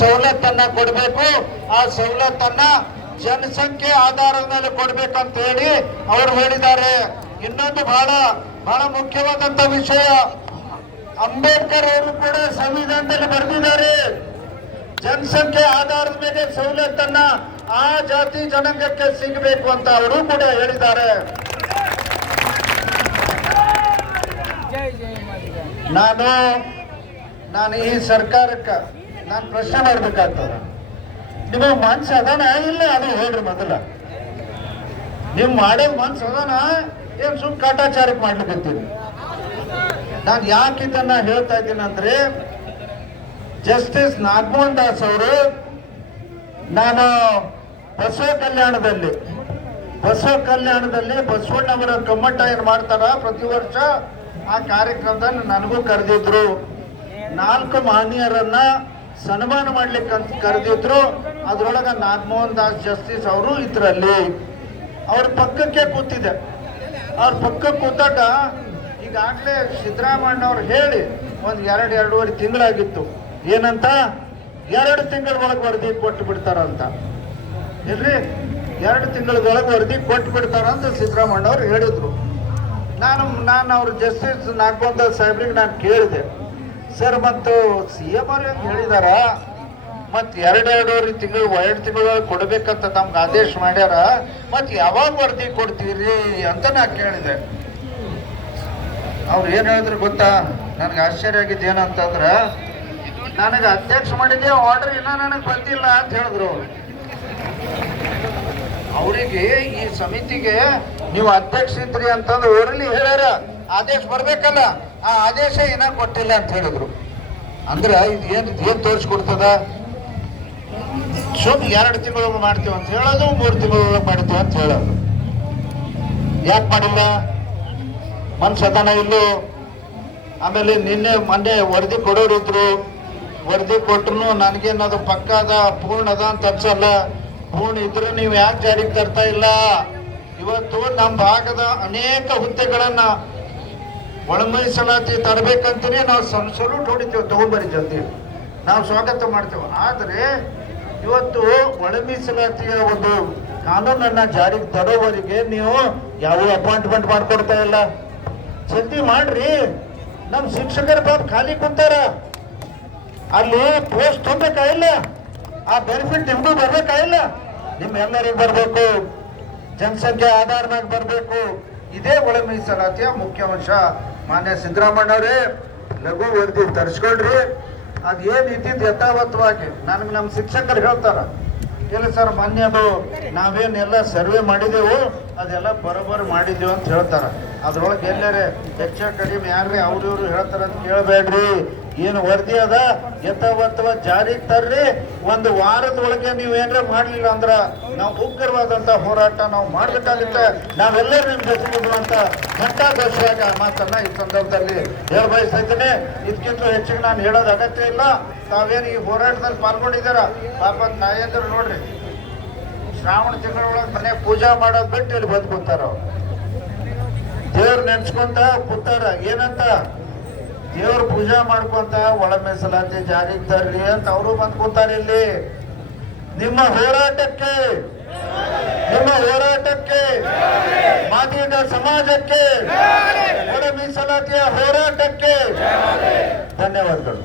ಸವಲತ್ತನ್ನ ಕೊಡಬೇಕು? ಆ ಸವಲತ್ತನ್ನ ಜನಸಂಖ್ಯೆ ಆಧಾರದ ಮೇಲೆ ಕೊಡ್ಬೇಕಂತ ಹೇಳಿ ಅವರು ಹೇಳಿದ್ದಾರೆ. ಇನ್ನೊಂದು ಬಹಳ ಬಹಳ ಮುಖ್ಯವಾದಂತ ವಿಷಯ. ಅಂಬೇಡ್ಕರ್ ಅವರು ಕೂಡ ಸಂವಿಧಾನದಲ್ಲಿ ಬರೆದಿದ್ದಾರೆ. ಜನಸಂಖ್ಯೆ ಆಧಾರದ ಮೇಲೆ ಸವಲತ್ತನ್ನ ಆ ಜಾತಿ ಜನಾಂಗಕ್ಕೆ ಸಿಗಬೇಕು ಅಂತ ಅವರು ಕೂಡ ಹೇಳಿದ್ದಾರೆ. ನಾನು ನಾನು ಈ ಸರ್ಕಾರಕ್ಕೆ ನಾನು ಪ್ರಶ್ನೆ ಮಾಡ್ಬೇಕಾಗ್ತದ. ನಿಮ್ಮ ಮನ್ಸು ಅದಾನ? ಇಲ್ಲ, ಅದು ಹೇಳ್ರಿ ಮೊದಲ. ನೀವು ಮಾಡೋದು ಮನ್ಸು ಅದಾನ? ಏನ್ ಸುಮ್ ಕಾಟಾಚಾರಕ್ಕೆ ಮಾಡ್ಲಿಕ್ಕಂತೀನಿ ನಾನು ಯಾಕೆ ಇದನ್ನ ಹೇಳ್ತಾ ಇದ್ದೀನಿ ಅಂದ್ರೆ, ಜಸ್ಟಿಸ್ ನಾಗಮೋಹನ್ ದಾಸ್ ಅವರು, ನಾನು ಬಸವ ಕಲ್ಯಾಣದಲ್ಲಿ ಬಸವ ಕಲ್ಯಾಣದಲ್ಲಿ ಬಸವಣ್ಣವರ ಕಮ್ಮಟ್ಟ ಏನ್ ಮಾಡ್ತಾರ? ಪ್ರತಿ ವರ್ಷ ಆ ಕಾರ್ಯಕ್ರಮದಲ್ಲಿ ನನಗೂ ಕರೆದಿದ್ರು. ನಾಲ್ಕು ಮಹನೀಯರನ್ನ ಸನ್ಮಾನ ಮಾಡ್ಲಿಕ್ಕೆ ಅಂತ ಕರೆದಿದ್ರು. ಅದ್ರೊಳಗ ನಾಗಮೋಹನ್ ದಾಸ್ ಜಸ್ಟಿಸ್ ಅವರು ಇದ್ರಲ್ಲಿ. ಅವ್ರ ಪಕ್ಕಕ್ಕೆ ಕೂತಿದೆ. ಅವ್ರ ಪಕ್ಕ ಕೂತಾಗ ಈಗಾಗಲೇ ಸಿದ್ದರಾಮಣ್ಣ ಅವ್ರು ಹೇಳಿ ಒಂದು ಎರಡು, ಎರಡೂವರೆ ತಿಂಗಳಾಗಿತ್ತು. ಏನಂತ? ಎರಡು ತಿಂಗಳೊಳಗೆ ವರದಿ ಕೊಟ್ಟು ಬಿಡ್ತಾರಂತ. ಇಲ್ರಿ? ಎರಡು ತಿಂಗಳೊಳಗೆ ವರದಿ ಕೊಟ್ಟು ಬಿಡ್ತಾರಂತ ಸಿದ್ದರಾಮಣ್ಣ ಅವ್ರು ಹೇಳಿದ್ರು. ನಾನು ನಾನು ಅವ್ರ ಜಸ್ಟಿಸ್ ದಾಸ್ ಸಾಹೇಬ್ರಿಗೆ ನಾನು ಕೇಳಿದೆ. ಸರ್, ಮತ್ತು ಸಿ ಎಂ ಅವ್ರು ಹೆಂಗೆ ಹೇಳಿದಾರ? ಮತ್ತು ಎರಡು ಎರಡೂವರೆ ತಿಂಗಳು, ಎರಡು ತಿಂಗಳ ಕೊಡ್ಬೇಕಂತ ನಮ್ಗೆ ಆದೇಶ ಮಾಡ್ಯಾರ. ಮತ್ತು ಯಾವಾಗ ವರದಿ ಕೊಡ್ತೀರಿ ಅಂತ ನಾ ಕೇಳಿದೆ. ಅವ್ರು ಏನು ಹೇಳಿದ್ರು ಗೊತ್ತಾ? ನನಗೆ ಆಶ್ಚರ್ಯ ಆಗಿದ್ದು ಏನಂತಂದ್ರ, ನನಗೆ ಅಧ್ಯಕ್ಷ ಮಾಡಿದ್ದೆ ಆರ್ಡರ್ ಇನ್ನ ನನಗೆ ಬಂದಿಲ್ಲ ಅಂತ ಹೇಳಿದ್ರು. ಅವರಿಗೆ ಈ ಸಮಿತಿಗೆ ನೀವು ಅಧ್ಯಕ್ಷ ಇದ್ರಿ ಅಂತಂದ್ರೆ ಓರಲಿ ಹೇಳ್ಯಾರ, ಆದೇಶ ಬರ್ಬೇಕಲ್ಲ, ಆ ಆದೇಶ ಏನ ಕೊಟ್ಟಿಲ್ಲ ಅಂತ ಹೇಳಿದ್ರು. ಅಂದ್ರೆ ಇದು ಏನ್ ಏನ್ ತೋರಿಸ್ಕೊಡ್ತದ? ಸುಮ್ ಎರಡು ತಿಂಗಳೊಳಗೆ ಮಾಡ್ತೀವಿ ಅಂತ ಹೇಳೋದು, ಮೂರು ತಿಂಗಳೊಳಗೆ ಮಾಡ್ತೀವಿ ಅಂತ ಹೇಳೋದು. ಯಾಕೆ ಮಾಡಿಲ್ಲ? ಮನ್ಸತನ ಇಲ್ಲೋ. ಆಮೇಲೆ ನಿನ್ನೆ ಮೊನ್ನೆ ವರದಿ ಕೊಡೋರು ಇದ್ರು ವರದಿ ಕೊಟ್ರು ನನಗೇನದು ಪಕ್ಕ ಅದ ಪೂರ್ಣ ಅದ ಅಂತ ಅನ್ಸಲ್ಲ. ಪೂರ್ಣ ಇದ್ರೆ ನೀವು ಯಾಕೆ ಜಾರಿಗೆ ತರ್ತಾ ಇಲ್ಲ? ಇವತ್ತು ನಮ್ಮ ಭಾಗದ ಅನೇಕ ಹುದ್ದೆಗಳನ್ನ ಒಳಮೀಸಲಾತಿ ತರಬೇಕಂತನೇ ನಾವು ಸಲ್ಯೂಟ್ ಹೊಡಿತೇವೆ ತಗೊಂಬರಿ ಜಲ್ದಿ. ನಾವು ಸ್ವಾಗತ ಮಾಡ್ತೇವೆ. ಆದರೆ ಇವತ್ತು ಒಳಮೀಸಲಾತಿಯ ಒಂದು ಕಾನೂನನ್ನ ಜಾರಿಗೆ ತರೋವರೆಗೆ ನೀವು ಯಾವ ಅಪಾಯಿಂಟ್ಮೆಂಟ್ ಮಾಡ್ಕೊಡ್ತಾ ಇಲ್ಲ. ಜಲ್ದಿ ಮಾಡ್ರಿ. ನಮ್ಮ ಶಿಕ್ಷಕರ ಪಾಪ ಖಾಲಿ ಕುಂತಾರ. ಅಲ್ಲಿ ಪೋಸ್ಟ್ ತುಂಬಬೇಕಾಗಿಲ್ಲ ಆ ಬೆನಿಫಿಟ್ ನಿಮಗೂ ಬರ್ಬೇಕಾಗಿಲ್ಲ ನಿಮ್ ಎಲ್ಲರಿಗೂ ಬರ್ಬೇಕು. ಜನಸಂಖ್ಯೆ ಆಧಾರ ಮ್ಯಾಗ ಬರಬೇಕು. ಇದೇ ಒಳ ಮೀಸಲಾತಿಯ ಮುಖ್ಯ ಅಂಶ. ಮಾನ್ಯ ಸಿದ್ದರಾಮಣ್ಣವ್ರೇ ಲಘು ವರದಿ ತರಿಸ್ಕೊಳ್ರಿ. ಅದು ಏನ್ ಇದ್ದಿದ್ದು ಯಥಾವತ್ತವಾಗಿ ನನಗೆ ನಮ್ಮ ಶಿಕ್ಷಕರು ಹೇಳ್ತಾರ, ಇಲ್ಲ ಸರ್, ಮೊನ್ನೆ ಅದು ನಾವೇನೆಲ್ಲ ಸರ್ವೆ ಮಾಡಿದೆವು, ಅದೆಲ್ಲ ಬರೋಬ್ಬರಿ ಮಾಡಿದೆವು ಅಂತ ಹೇಳ್ತಾರ. ಅದ್ರೊಳಗೆ ಎಲ್ಲರೇ ಹೆಚ್ಚು ಕಡಿಮೆ ಯಾರ್ರಿ ಅವ್ರು ಇವ್ರು ಹೇಳ್ತಾರ ಅಂತ ಕೇಳಬೇಡ್ರಿ. ಏನು ವರದಿ ಅದ? ಯಥಾವತ್ತವ ಜಾರಿಗೆ ತರ್ರಿ. ಒಂದು ವಾರದ ಒಳಗೆ ನೀವು ಏನ್ರ ಮಾಡಲಿಲ್ಲ ಅಂದ್ರ ನಾವು ಉಗ್ರವಾದಂತ ಹೋರಾಟ ನಾವು ಮಾಡ್ಬೇಕಾಗುತ್ತೆ. ನಾವೆಲ್ಲರೂ ನಿಮ್ ಜೊತೆಗಿದ್ರು ಅಂತ ಆ ಮಾತನ್ನ ಈ ಸಂದರ್ಭದಲ್ಲಿ ಹೇಳ ಬಯಸ್ತಿದ್ದೇನೆ ಇದಕ್ಕಿಂತ ಹೆಚ್ಚಿಗೆ ನಾನು ಹೇಳೋದು ಅಗತ್ಯ ಇಲ್ಲ. ತಾವೇನು ಈ ಹೋರಾಟದಲ್ಲಿ ಪಾಲ್ಗೊಂಡಿದ್ದೀರ? ಪಾಪ ತಾಯಂದ್ರು ನೋಡ್ರಿ, ಶ್ರಾವಣ ತಿಂಗಳೊಳಗೆ ಮನೆ ಪೂಜಾ ಮಾಡೋದ್ ಬಿಟ್ಟು ಇಲ್ಲಿ ಬಂದು ನೆನ್ಸ್ಕೊಂತ ಕೂತಾರ. ಏನಂತ? ದೇವ್ರ ಪೂಜಾ ಮಾಡ್ಕೊಂತ ಒಳ ಮೀಸಲಾತಿ ಜಾರಿಗೆ ತರ್ರಿ ಅಂತ ಅವರು ಬಂದ್ ಕೂತಾರ ಇಲ್ಲಿ. ನಿಮ್ಮ ಹೋರಾಟಕ್ಕೆ ನಿಮ್ಮ ಹೋರಾಟಕ್ಕೆ ಮಾದಿಗ ಸಮಾಜಕ್ಕೆ, ಒಳ ಮೀಸಲಾತಿಯ ಹೋರಾಟಕ್ಕೆ ಧನ್ಯವಾದಗಳು.